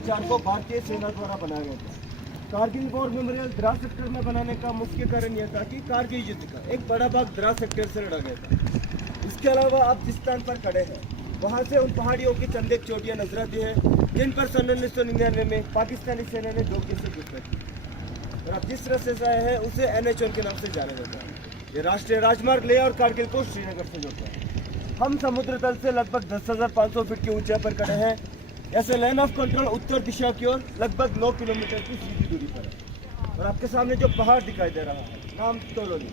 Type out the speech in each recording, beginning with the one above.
4 को भारतीय सेना द्वारा बनाया गया था। Kargil war memorial Dras sector में बनाने का मुख्य कारण यह था कि कारगिल युद्ध का एक बड़ा भाग द्रास सेक्टर से लड़ा गया था। इसके अलावा आप जिस स्थान पर खड़े हैं वहाँ से उन पहाड़ियों की चंद एक चोटियाँ नजर आती है जिन पर सन 1999 में पाकिस्तानी सेना ने धोखे से घुसपैठ की। और आप जिस रास्ते से आए हैं उसे NH1 के नाम से जाना जाता है। ये राष्ट्रीय राजमार्ग लेह और कारगिल को श्रीनगर से जोड़ता है। हम समुद्र तल से लगभग 10,500 फीट की ऊंचाई पर खड़े हैं। ऐसे लाइन ऑफ कंट्रोल उत्तर दिशा की ओर लगभग 9 किलोमीटर की सीधी दूरी पर है। और आपके सामने जो पहाड़ दिखाई दे रहा है नाम टोलोनी।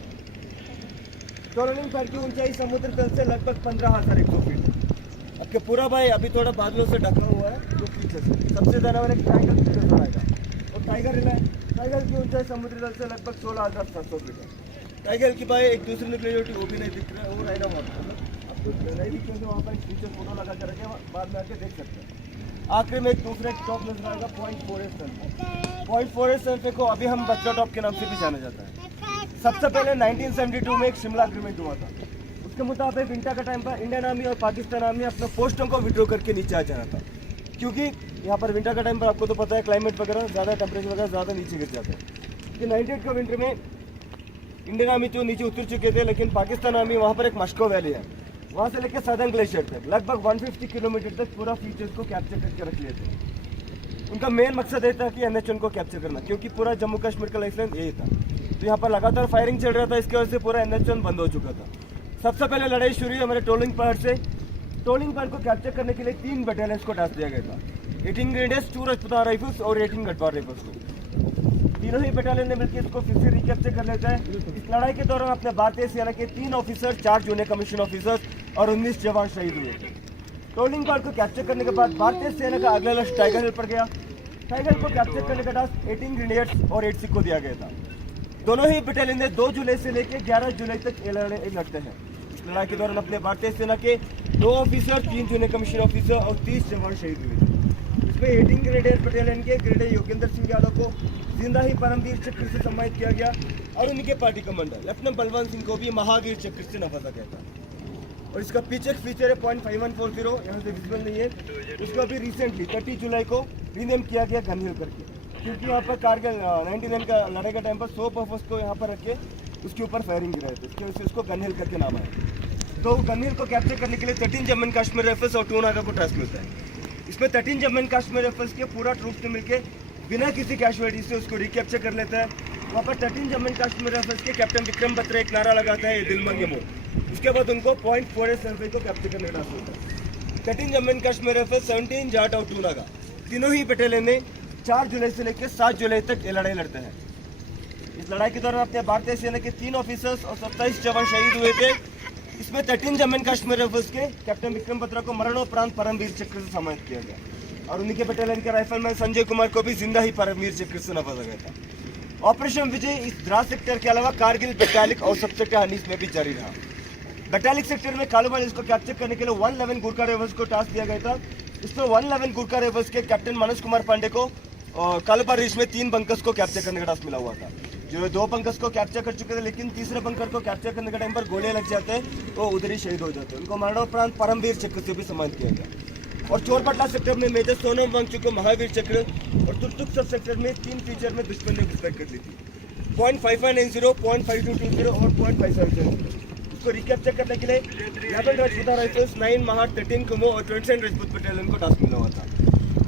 टोलोनी पहाड़ की ऊंचाई समुद्र तल से लगभग 15,100 फीट है। आपके पूरा भाई अभी थोड़ा बादलों से ढका हुआ है जो पीछे से सबसे ज़्यादा मैंने टाइगर नजर आएगा और टाइगर हिल है। टाइगर की ऊंचाई समुद्र तल से लगभग 16,700 फीट है। टाइगर की भाई एक दूसरे निकले वो भी नहीं दिख रहा है, वो राइडा वहाँ पर आपको नहीं दिखेंगे। वहाँ पर एक पीछे फोटो लगा कर रखे बाद में आके देख सकते हैं। आखिर में एक दूसरे टॉप नजर आएगा पॉइंट 4 पॉइंट 4 को अभी हम बच्चा टॉप के नाम से भी जाना जाता है। सबसे पहले 1972 में एक शिमला एग्रीमेंट हुआ था। उसके मुताबिक विंटर का टाइम पर इंडियन आर्मी और पाकिस्तान आर्मी अपने पोस्टों को विड्रॉ करके नीचे आ जाना था, क्योंकि यहाँ पर विंटर का टाइम पर आपको तो पता है क्लाइमेट वगैरह ज़्यादा टेम्परेचर वगैरह ज़्यादा नीचे गिर जाते हैं। कि 98 का विंटर में इंडियन आर्मी तो नीचे उतर चुके थे, लेकिन पाकिस्तान आर्मी वहाँ पर एक मस्को वैली है वहाँ से लेकर सदर्न ग्लेशियर तक लगभग 150 किलोमीटर तक पूरा फीचर्स को कैप्चर करके रख लिए थे। उनका मेन मकसद ये था कि NH1 को कैप्चर करना, क्योंकि पूरा जम्मू कश्मीर का लाइफलाइन यही था। तो यहाँ पर लगातार फायरिंग चल रहा था, इसकी वजह से पूरा NH1 बंद हो चुका था। सबसे पहले लड़ाई शुरू हुई हमारे टोलिंग पहाड़ से। टोलिंग पहाड़ को कैप्चर करने के लिए 3 बटालियंस को टास्क दिया गया था, 18 ग्रेनेड्स, 2 राजपूताना राइफल्स और 18 गढ़वाल राइफल्स को। तीनों ही बटालियन ने मिलकर इसको फिर से रिकैप्चर कर लेता है। इस लड़ाई के दौरान अपने भारतीय सेना के 3 ऑफिसर, 4 जूनियर कमीशन ऑफिसर्स और 19 जवान शहीद हुए थे। टोलिंग पहाड़ को कैप्चर करने के बाद भारतीय सेना का अगला लक्ष्य टाइगर हिल पर गया। टाइगर को कैप्चर करने का टास्क 18 ग्रेनेड्स और 8 सिख को दिया गया था। दोनों ही बटालियन ने 2 जुलाई से लेकर 11 जुलाई तक ये लड़ाई लड़ते हैं। इस लड़ाई के दौरान अपने भारतीय सेना के 2 ऑफिसर, 3 जूनियर कमीशन ऑफिसर और 30 जवान शहीद हुए थे। इसमें 18 ग्रेनेडियर बटालियन के ग्रेनेडियर योगेंद्र सिंह यादव को जिंदा ही परमवीर चक्र से सम्मानित किया गया और उनके party commander lieutenant Balwant Singh को भी महावीर चक्र से नवाजा गया था। और इसका पीछे फीचर है .5140, यहाँ से विजिबल नहीं है। इसको अभी रिसेंटली 30 जुलाई को रीनेम किया गया गन हिल करके, क्योंकि यहाँ पर कारगिल 99 का लड़ाई का टाइम पर 100 पर्पस को यहाँ पर रख के उसके ऊपर फायरिंग गिराए थे, इसकी वजह से उसको गन हिल करके नाम आया। तो गन हिल को कैप्चर करने के लिए 13 जम्मू एंड कश्मीर राइफल्स और 2 नागा को टास्क मिलता है। इसमें 13 जम्मू एंड कश्मीर राइफल्स के पूरा ट्रूप्स ने मिलकर बिना किसी कैजुअलिटी से उसको रिकैप्चर कर लेता है। वहाँ पर 13 जम्मू एंड कश्मीर राइफल्स के कैप्टन विक्रम बत्रा एक नारा लगाता है, दिल मंगे मोह। उसके बाद उनको .48 को कैप्चर करने का टास्क मिलता है। 13 जम्मू एंड कश्मीर राइफल्स, 17 जाट और 2 नागा तीनों ही बटालियन ने 4 जुलाई से लेकर 7 जुलाई तक ये लड़ाई लड़ते हैं। इस लड़ाई के दौरान अपने भारतीय सेना के 3 ऑफिसर्स और 27 जवान शहीद हुए थे। इसमें 13 जम्मू एंड कश्मीर राइफल्स के कैप्टन विक्रम बत्रा को मरणोपरांत परमवीर चक्र से सम्मानित किया गया और उनके बटालियन के राइफलमैन संजय कुमार को भी जिंदा ही परमवीर चक्र से नवाजा गया था। ऑपरेशन विजय इस द्रास सेक्टर के अलावा कारगिल, बटालिक और सब सेक्टर हनीस में भी जारी रहा। बटालिक सेक्टर में कालूवाल इसको कैप्चर करने के लिए 111 गुरखा राइफल्स को टास्क दिया गया था। इसमें 111 गुरखा राइफल्स के कैप्टन मनोज कुमार पांडे को कालूपाल रिज में 3 बंकर्स को कैप्चर करने का टास्क मिला हुआ था। जो 2 बंकर्स को कैप्चर कर चुके थे, लेकिन तीसरे बंकर को कैप्चर करने के टाइम पर गोले लग जाते हैं तो उधर ही शहीद हो जाते हैं। उनको मरणोपरांत परमवीर चक्र से भी सम्मानित किया गया। और चोरपटला सेक्टर में मेजर सोनम वांगचुक को महावीर चक्र और तुर्तुक सब सेक्टर में 3 फीचर में दुश्मन ने घुसपैठ कर ली थी, .5590, .5220 और .5770। इसको रिकैप्चर करने के लिए 11 राजपूता राइफल्स, 9 महार, 13 कुमो और 27 राजपूत बटालियन को टास्क मिला हुआ था।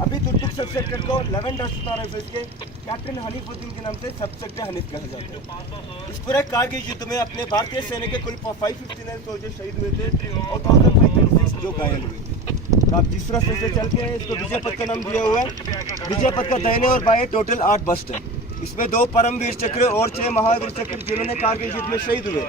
अभी तुर्तुक सब सेक्टर को 11 राजपूता राइफल्स के कैप्टन हनीफुद्दीन के नाम से सब सेक्टर हनीफ कहा जाता है। इस पूरे कारगिल युद्ध में अपने भारतीय सेना के कुल 559 सोल्जर शहीद हुए थे और 1536 जो घायल हुए थे। तो आप जिस रास्ते से चल के इसको विजय पथ का नाम दिया हुआ है। विजय पथ का दाहिने और बाएं टोटल 8 बस्ट है। इसमें 2 परमवीर चक्र और 6 महावीर चक्र जिन्होंने कारगिल युद्ध में शहीद हुए,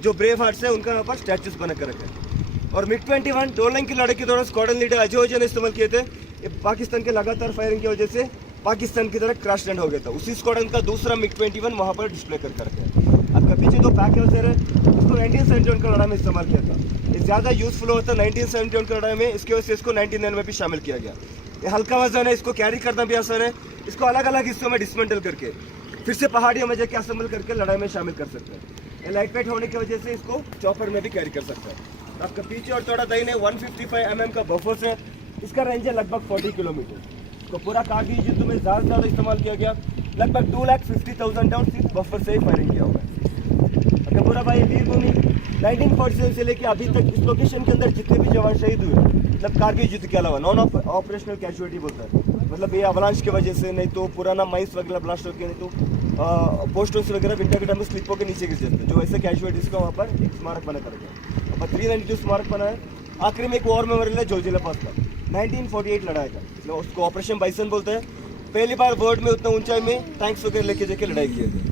जो ब्रेव हार्ट्स है, उनका यहाँ पर स्टैचूस बना कर रखे हैं। और MiG-21 टोलिंग की लड़ाई के दौरान स्क्वाड्रन लीडर अजय ओझा ने इस्तेमाल किए थे। ये पाकिस्तान के लगातार फायरिंग की वजह से पाकिस्तान की तरफ क्रैश लैंड हो गया था। उसी स्क्वाड्रन का दूसरा MiG-21 वहाँ पर डिस्प्ले कर रखे हैं। आपका पीछे 2 पैक है, इसको 1971 का लड़ाई में इस्तेमाल किया था। ये ज़्यादा यूजफुल होता 1971 की लड़ाई में, इसकी वजह से इसको 99 में भी शामिल किया गया। ये हल्का वजन है, इसको कैरी करना भी आसान है। इसको अलग अलग हिस्सों में डिसमेंटल करके फिर से पहाड़ियों में जाके असेंबल करके लड़ाई में शामिल कर सकते हैं। ये लाइट वेट होने की वजह से इसको चॉपर में भी कैरी कर सकते हैं। आपका पीछे और थोड़ा दाहिने 155 mm का बफर्स है। इसका रेंज है लगभग 40 किलोमीटर। तो पूरा कारगिल युद्ध में ज़्यादा से ज़्यादा इस्तेमाल किया गया। लगभग 2,50,000 राउंड सिर्फ बफर से ही फायरिंग किया होगा। अकबरा भाई वीरभूमि 1947 से लेकर अभी तक इस लोकेशन के अंदर जितने भी जवान शहीद हुए, मतलब कारगिल युद्ध के अलावा नॉन ऑपरेशनल कैजुअलिटी बोलता है, मतलब ये अवलांच की वजह से, नहीं तो पुराना माइंस वगैरह ब्लास्ट होकर, नहीं तो पोस्टर्स वगैरह विंटर के टाइम में स्लिपों के नीचे गिर जाते, जो ऐसे कैजुअलिटीज़ का वहाँ पर एक स्मारक बना कर गया। अब 392 स्मारक बना है। आखिरी में एक वॉर मेमोरियल है जोजिला पास का, 1948 लड़ाई का, मतलब उसको ऑपरेशन बाइसन बोलते हैं। पहली बार वर्ल्ड में उतना ऊंचाई में टैंक्स वगैरह लेके जाके लड़ाई की गई।